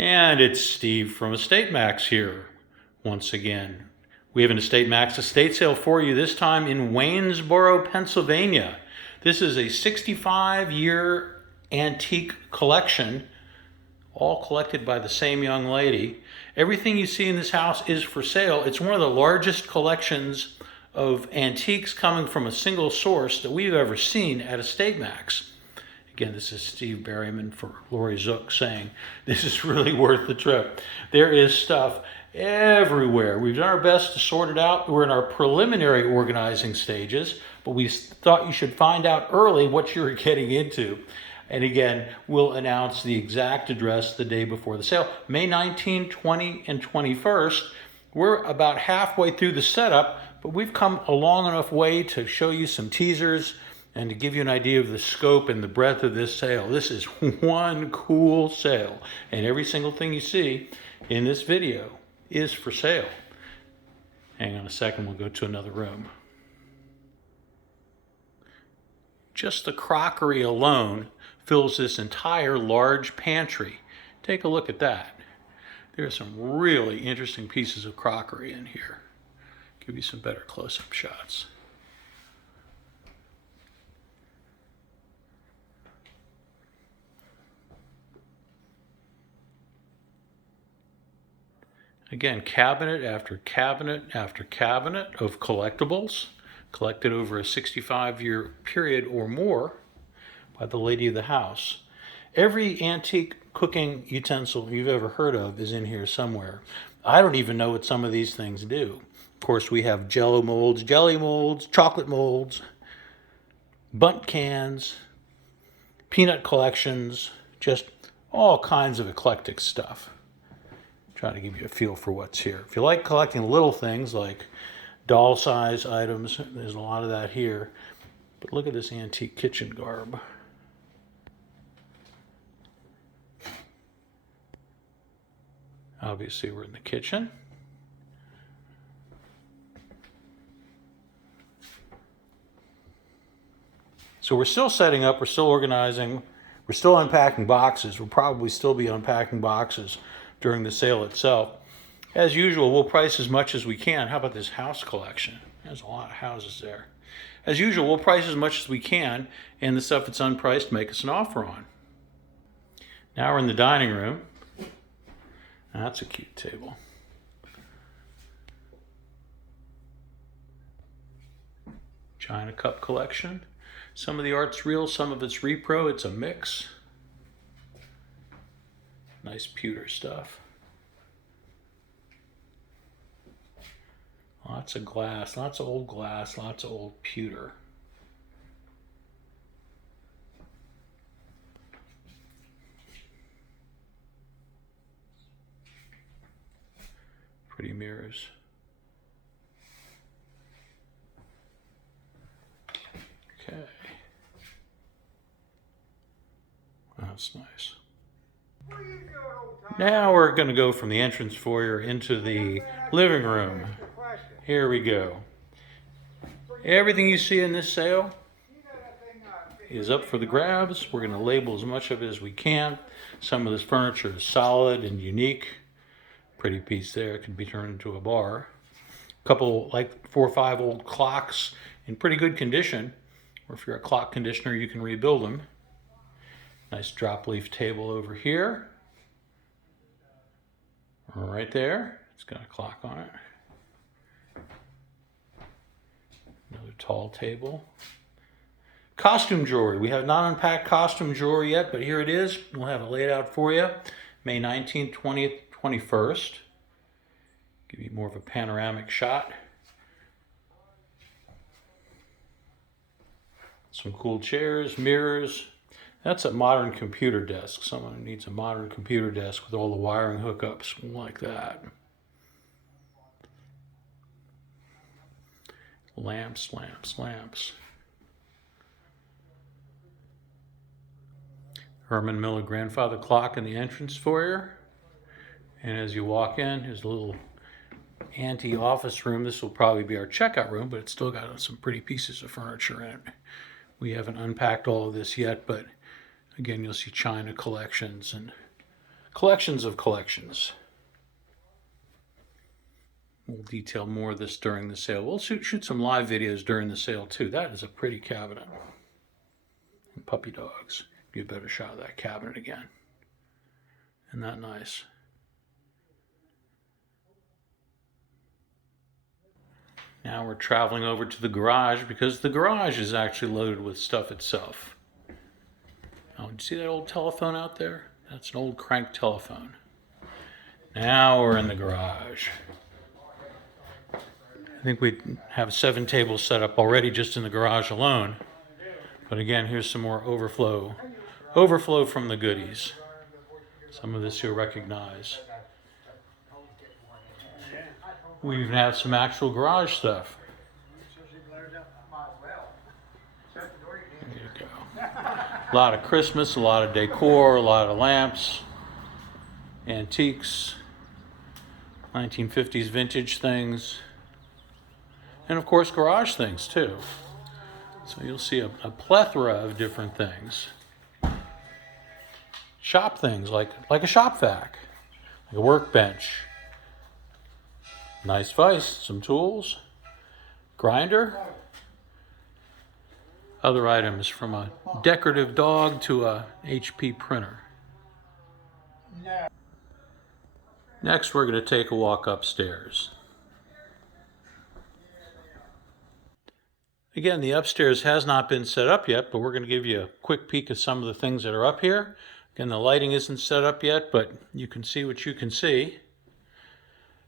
And it's Steve from EstateMAX here once again. We have an EstateMAX estate sale for you, this time in Waynesboro, Pennsylvania. This is a 65-year antique collection, all collected by the same young lady. Everything you see in this house is for sale. It's one of the largest collections of antiques coming from a single source that we've ever seen at EstateMAX. Again, this is Steve Berryman for Lori Zook saying this is really worth the trip. There is stuff everywhere. We've done our best to sort it out. We're in our preliminary organizing stages, but we thought you should find out early what you're getting into. And again, we'll announce the exact address the day before the sale. May 19, 20, and 21st. We're about halfway through the setup, but we've come a long enough way to show you some teasers and to give you an idea of the scope and the breadth of this sale. This is one cool sale, and every single thing you see in this video is for sale. Hang on a second, we'll go to another room. Just the crockery alone fills this entire large pantry. Take a look at that. There are some really interesting pieces of crockery in here. Give you some better close-up shots. Again, cabinet after cabinet after cabinet of collectibles, collected over a 65-year period or more by the lady of the house. Every antique cooking utensil you've ever heard of is in here somewhere. I don't even know what some of these things do. Of course, we have jello molds, jelly molds, chocolate molds, bunt cans, peanut collections, just all kinds of eclectic stuff. Trying to give you a feel for what's here. If you like collecting little things like doll size items, there's a lot of that here. But look at this antique kitchen garb. Obviously we're in the kitchen. So we're still setting up, we're still organizing, we're still unpacking boxes. We'll probably still be unpacking boxes during the sale itself. As usual, we'll price as much as we can. How about this house collection? There's a lot of houses there. As usual, we'll price as much as we can, and the stuff that's unpriced, make us an offer on. Now we're in the dining room. That's a cute table. China cup collection. Some of the art's real, some of it's repro. It's a mix. Nice pewter stuff. Lots of glass, lots of old pewter. Pretty mirrors. Okay. That's nice. Now we're going to go from the entrance foyer into the living room. Here we go. Everything you see in this sale is up for the grabs. We're going to label as much of it as we can. Some of this furniture is solid and unique. Pretty piece there. It could be turned into a bar. A couple, like 4 or 5 old clocks in pretty good condition. Or if you're a clock conditioner, you can rebuild them. Nice drop leaf table over here. Right there. It's got a clock on it. Another tall table. Costume jewelry. We have not unpacked costume jewelry yet, but here it is. We'll have it laid out for you. May 19th, 20th, 21st. Give you more of a panoramic shot. Some cool chairs, mirrors. That's a modern computer desk. Someone needs a modern computer desk with all the wiring hookups like that. Lamps, lamps, lamps. Herman Miller grandfather clock in the entrance foyer. And as you walk in, here's a little anti-office room. This will probably be our checkout room, but it's still got some pretty pieces of furniture in it. We haven't unpacked all of this yet, but again, you'll see china collections and collections of collections. We'll detail more of this during the sale. We'll shoot some live videos during the sale too. That is a pretty cabinet. And puppy dogs. Get a better shot of that cabinet again. Isn't that nice? Now we're traveling over to the garage because the garage is actually loaded with stuff itself. Oh, did you see that old telephone out there? That's an old crank telephone. Now we're in the garage. I think we have 7 tables set up already just in the garage alone. But again, here's some more overflow from the goodies. Some of this you'll recognize. We even have some actual garage stuff. There you go. A lot of Christmas, a lot of decor, a lot of lamps, antiques, 1950s vintage things, and of course garage things too. So you'll see a plethora of different things. Shop things like a shop vac, like a workbench, nice vise, some tools, grinder, other items from a decorative dog to a HP printer. Next, we're going to take a walk upstairs. Again, the upstairs has not been set up yet, but we're going to give you a quick peek at some of the things that are up here. Again, the lighting isn't set up yet, but you can see what you can see.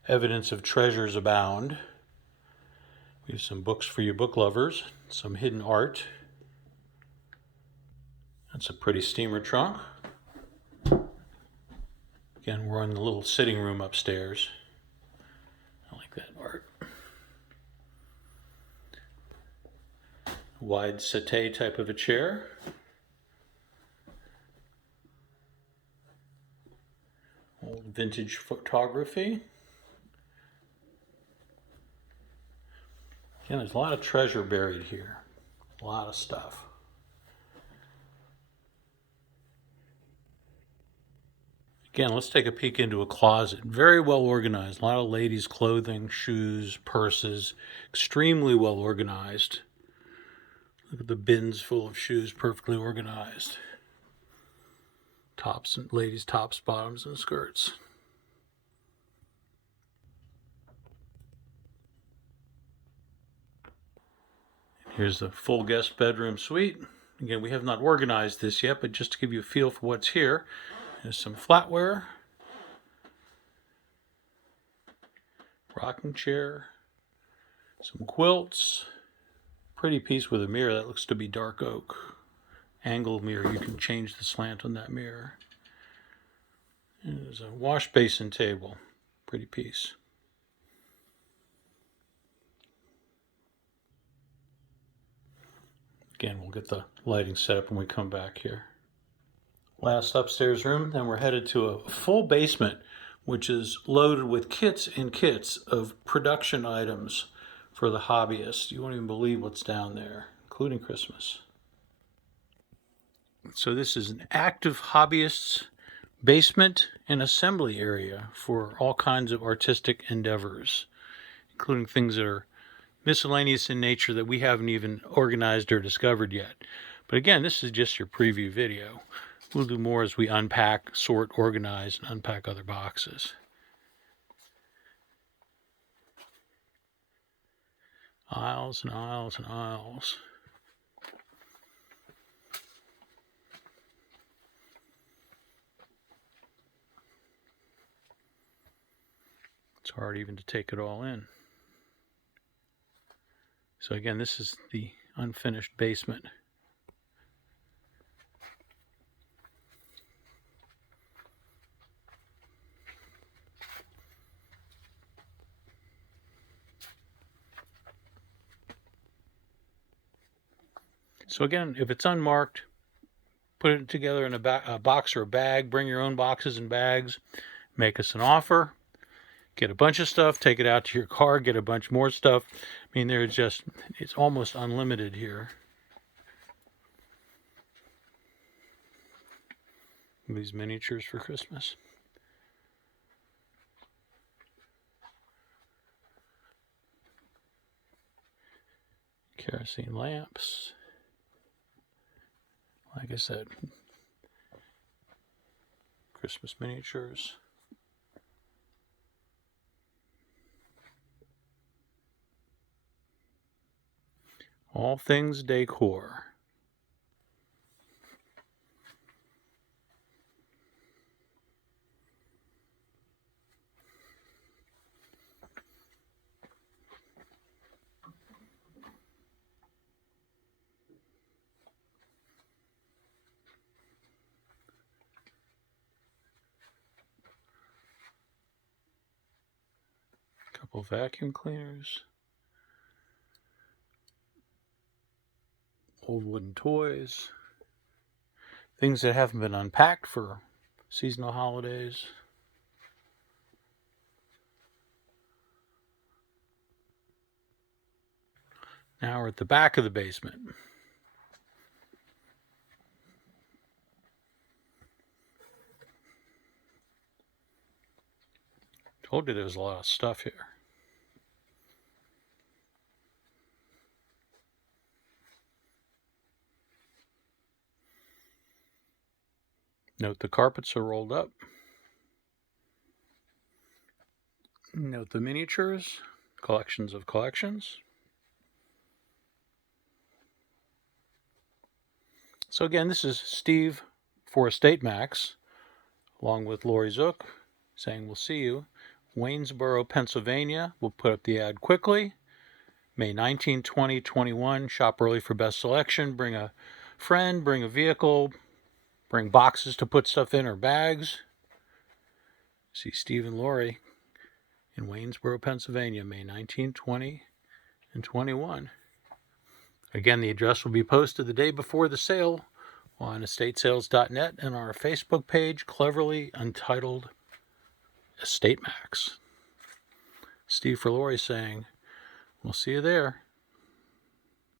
Evidence of treasures abound. We have some books for you book lovers, some hidden art. That's a pretty steamer trunk. Again, we're in the little sitting room upstairs. I like that art. Wide settee type of a chair. Old vintage photography. Again, there's a lot of treasure buried here. A lot of stuff. Again, let's take a peek into a closet. Very well organized. A lot of ladies' clothing, shoes, purses. Extremely well organized. Look at the bins full of shoes, perfectly organized. Tops and ladies' tops, bottoms, and skirts. Here's the full guest bedroom suite. Again, we have not organized this yet, but just to give you a feel for what's here, there's some flatware, rocking chair, some quilts, pretty piece with a mirror that looks to be dark oak. Angled mirror, you can change the slant on that mirror. And there's a wash basin table, pretty piece. Again, we'll get the lighting set up when we come back here. Last upstairs room, then we're headed to a full basement, which is loaded with kits and kits of production items for the hobbyists. You won't even believe what's down there, including Christmas. So this is an active hobbyists basement and assembly area for all kinds of artistic endeavors, including things that are miscellaneous in nature that we haven't even organized or discovered yet. But again, this is just your preview video. We'll do more as we unpack, sort, organize, and unpack other boxes. Aisles and aisles and aisles. It's hard even to take it all in. So again, this is the unfinished basement. So again, if it's unmarked, put it together in a box or a bag, bring your own boxes and bags, make us an offer, get a bunch of stuff, take it out to your car, get a bunch more stuff. I mean, it's almost unlimited here. These miniatures for Christmas. Kerosene lamps. Like I said, Christmas miniatures. All things decor. Couple vacuum cleaners. Old wooden toys. Things that haven't been unpacked for seasonal holidays. Now we're at the back of the basement. Told you there's a lot of stuff here. Note the carpets are rolled up. Note the miniatures, collections of collections. So again, this is Steve for EstateMAX, along with Lori Zook, saying we'll see you. Waynesboro, Pennsylvania. We'll put up the ad quickly. May 19, 20, 21. Shop early for best selection. Bring a friend, bring a vehicle, bring boxes to put stuff in or bags. See Steve and Lori in Waynesboro, Pennsylvania, May 19, 20, and 21. Again, the address will be posted the day before the sale on estatesales.net and our Facebook page, cleverly entitled EstateMAX. Steve for Lori saying, we'll see you there.